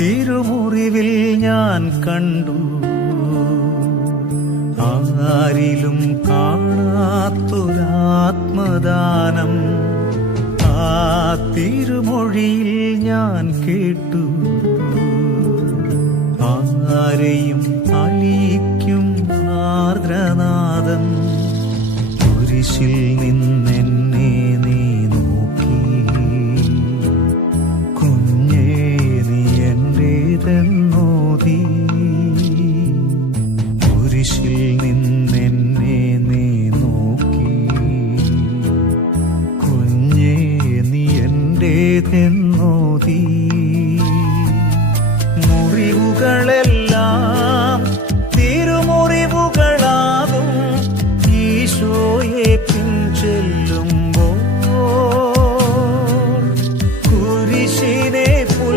തിരുമുറിവിൽ ഞാൻ കണ്ടു ആരിലും കാണാത്തൊരാത്മദാനം. ആ തിരുമൊഴിയിൽ ഞാൻ കേട്ടു ആരെയും അലിയിക്കും ആർദ്രനാദം. കുരിശിൽ നിന്നെ